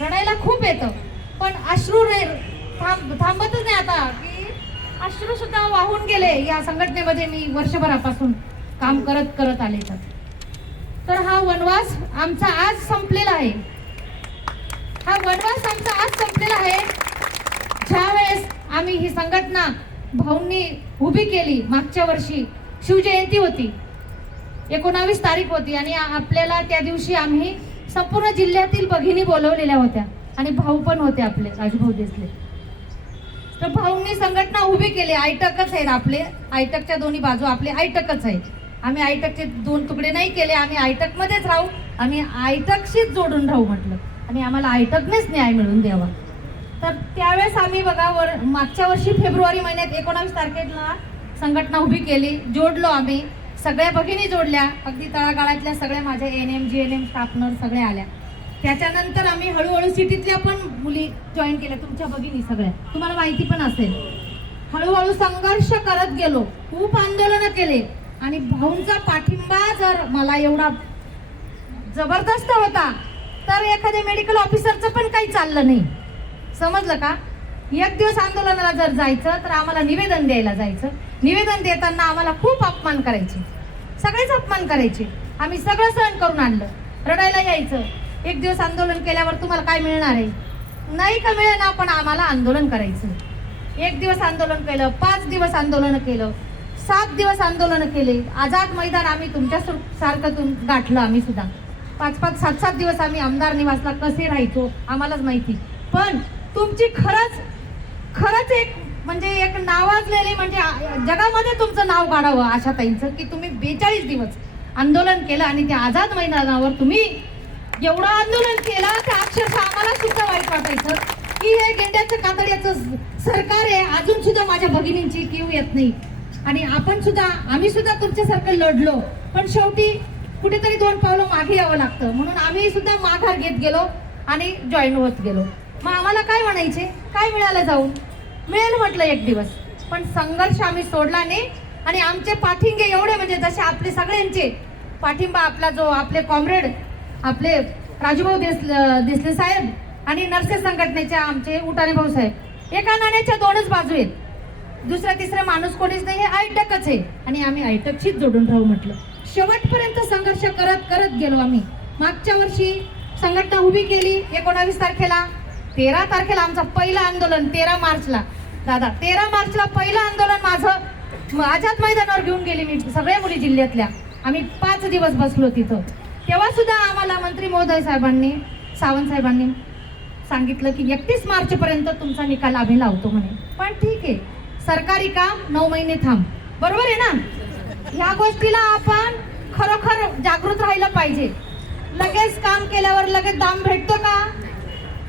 रडायला खूप येतं, पण अश्रू थांबतच नाही आता की अश्रू सुद्धा वाहून गेले या संघटनेमध्ये मी वर्षभरापासून काम करत आले. तर हा वनवास आमचा आज संपलेला आहे. हा वनवास आमचा आज संपलेला आहे. ज्यावेळेस आम्ही ही संघटना भाऊंनी उभी केली, मागच्या वर्षी शिवजयंती होती, 19 तारीख होती आणि आपल्याला त्या दिवशी आम्ही संपूर्ण जिल्ह्यातील भगिनी बोलवलेल्या होत्या आणि भाऊ पण होते आपले राजूभाऊ देसले. तर भाऊंनी संघटना उभी केली. आयटकच आहेत आपले, आयटकच्या दोन्ही बाजू आपले आयटकच आहेत. आम्ही आयटकचे 2 तुकडे नाही केले, आम्ही आयटक मध्येच राहू, आम्ही आयटकशीच जोडून राहू म्हटलं आणि आम्हाला आयटकनेच न्याय मिळवून द्यावा. तर त्यावेळेस आम्ही बघा मागच्या वर्षी फेब्रुवारी महिन्यात 19 तारखेला संघटना उभी केली, जोडलो आम्ही, सगळ्या भगिनी जोडल्या, अगदी तळागाळातल्या सगळ्या माझ्या एएनएम जीएनएम स्टाफनर सगळ्या आल्या. त्याच्यानंतर आम्ही हळूहळू सिटीतल्या पण मुली जॉईन केल्या, तुमच्या भगिनी सगळ्या, तुम्हाला माहिती पण असेल. हळूहळू संघर्ष करत गेलो, खूप आंदोलन केले आणि भाऊंचा पाठिंबा जर मला एवढा जबरदस्त होता तर एखाद्या मेडिकल ऑफिसरचं पण काही चाललं नाही. समजलं का? एक दिवस आंदोलनाला जर जायचं तर आम्हाला निवेदन द्यायला जायचं. निवेदन देताना आम्हाला खूप अपमान करायचे, सगळेच अपमान करायचे. आम्ही सगळं सहन करून आणलं, रडायला यायचं. एक दिवस आंदोलन केल्यावर तुम्हाला काय मिळणार आहे? नाही का मिळेना, पण आम्हाला आंदोलन करायचं. 1 दिवस आंदोलन केलं, 5 दिवस आंदोलन केलं, 7 दिवस आंदोलन केले. आझाद मैदान आम्ही तुमच्या सारखं गाठलं. आम्ही सुद्धा 5-5, 7-7 दिवस आम्ही आमदार निवासला कसे राहायचो आम्हालाच माहिती. पण तुमची खरंच एक नावाजलेली म्हणजे जगामध्ये तुमचं नाव काढावं अशा ताईंचं की तुम्ही 42 दिवस आंदोलन केलं आणि त्या आझाद मैदानावर तुम्ही एवढं आंदोलन केलं तर अक्षरशः आम्हाला सुद्धा वाईट वाटायचं की हे गेंड्याचं कातड्याचं सरकार आहे, अजून सुद्धा माझ्या भगिनींची किव येत नाही. आणि आम्ही सुद्धा तुमच्यासारखं लढलो, पण शेवटी कुठेतरी 2 पावलं मागे यावं लागतं, म्हणून आम्ही सुद्धा माघार घेत गेलो आणि जॉईन होत गेलो. मग आम्हाला काय म्हणायचे, काय मिळालं जाऊन? मिळेल म्हटलं 1 दिवस, पण संघर्ष आम्ही सोडला नाही. आणि आमचे पाठिंबे एवढे म्हणजे जसे आपले सगळ्यांचे पाठिंबा, आपला जो आपले कॉम्रेड आपले राजूभाऊ देसले साहेब आणि नर्से संघटनेचे आमचे उटाणे भाऊ साहेब, एका नाण्याच्या 2च बाजू आहेत. दुसरा तिसरा माणूस कोणीच नाही, हे आयटकच आहे आणि आम्ही आयटकशीच जोडून राहू म्हटलं. शेवटपर्यंत संघर्ष करत गेलो आम्ही. मागच्या वर्षी संघटना उभी केली 19 तारखेला. 13 तारखेला आमचं पहिलं आंदोलन, 13 मार्चला दादा, 13 मार्चला पहिलं आंदोलन माझं आझाद मैदानावर घेऊन गेली मी सगळ्या मुली जिल्ह्यातल्या. आम्ही 5 दिवस बसलो तिथं. तेव्हा सुद्धा आम्हाला मंत्री महोदय साहेबांनी, सावंत साहेबांनी सांगितलं की 31 मार्च पर्यंत तुमचा निकाल आम्ही लावतो म्हणे. पण ठीक आहे, सरकारी काम 9 महिने थांब, बरोबर आहे ना? ह्या गोष्टीला आपण खरोखर जागृत राहिलं पाहिजे. लगेच काम केल्यावर लगेच दाम भेटतो का?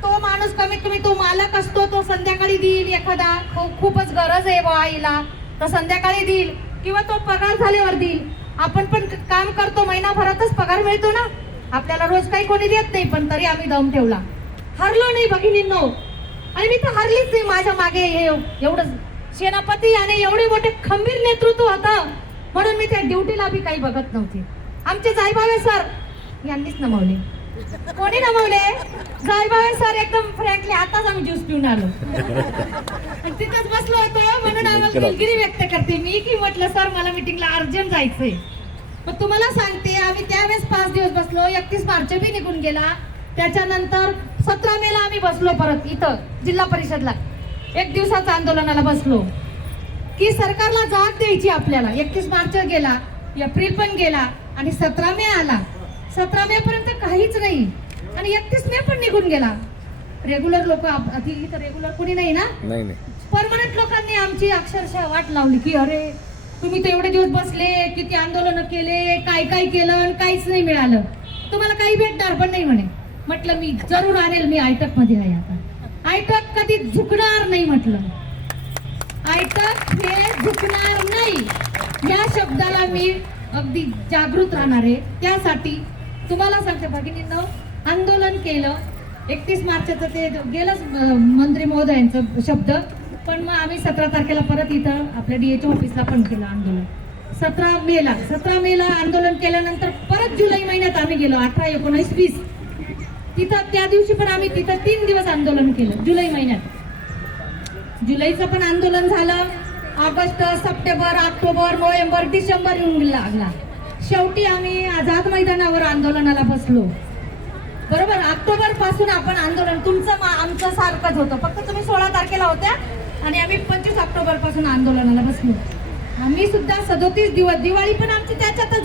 तो माणूस कमीत कमी तो मालक असतो, तो संध्याकाळी देईल. एखादा खूपच गरज आहे बा आईला तर संध्याकाळी देईल किंवा तो पगार झाल्यावर देईल. आपण पण काम करतो, महिनाभरातच पगार मिळतो ना आपल्याला, रोज काही कोणी देत नाही, पण तरी आम्ही दम ठेवला, हरलो नाही भगिनींनो. आणि मी तर हरलीच नाही. माझ्या मागे हे एवढं सेनापती आणि एवढे मोठे खंबीर नेतृत्व होतं म्हणून मी त्या ड्युटीला बी काही बघत नव्हते. आमचे जायभावे सर यांनीच नमवले. कोणी नमवले? जायभावे सर. एकदम फ्रँकली आताच आम्ही ज्यूस पिऊन आलो, तिथेच बसलो होतो म्हणून आम्हाला दिलगिरी व्यक्त करते मी की म्हटलं सर मला मीटिंगला अर्जंट जायचंय. पण तुम्हाला सांगते आम्ही त्यावेळेस 5 दिवस बसलो. 31 मार्च बी निघून गेला. त्याच्यानंतर 17 मेला आम्ही बसलो परत इथं जिल्हा परिषदला. 1 दिवसाच्या आंदोलनाला बसलो की सरकारला जाग द्यायची आपल्याला. 31 मार्च गेला, एप्रिल पण गेला आणि 17 मे आला. 17 मे पर्यंत काहीच नाही आणि 31 मे पण निघून गेला. रेग्युलर लोक इथं रेग्युलर कोणी नाही ना, परमनंट लोकांनी आमची अक्षरशः वाट लावली की अरे तुम्ही तर एवढे दिवस बसले, किती आंदोलन केले, काय केलं, काहीच नाही मिळालं, तुम्हाला काही भेटणार पण नाही म्हणे. म्हटलं मी जरूर आणेल, मी आयटक मध्ये आहे आता. आयटक कधी झुकणार नाही म्हटलं. आयटक हे झुकणार नाही या शब्दाला मी अगदी जागृत राहणार आहे. त्यासाठी तुम्हाला सांगते भगिनींनो, आंदोलन केलं. 31 मार्चचं ते गेलंच मंत्री महोदयांचं शब्द, पण मग आम्ही 17 तारखेला परत इथं आपल्या DHO ऑफिसला पण केलं आंदोलन. 17 मेला आंदोलन केल्यानंतर परत जुलै महिन्यात आम्ही गेलो. 18, 19, 20 तिथं त्या दिवशी पण आम्ही तिथं 3 दिवस आंदोलन केलं जुलै महिन्यात. जुलैचं पण आंदोलन झालं. August, September, October, November, December येऊन लागला. शेवटी आम्ही आझाद मैदानावर आंदोलनाला बसलो. बरोबर, ऑक्टोबर पासून आपण आंदोलन तुमचं आमचं सारखंच होतं, फक्त तुम्ही 16 तारखेला होत्या आणि आम्ही 25 ऑक्टोबर पासून आंदोलनाला बसलो. आम्ही सुद्धा 37 दिवस, दिवाळी पण आमची त्याच्यातच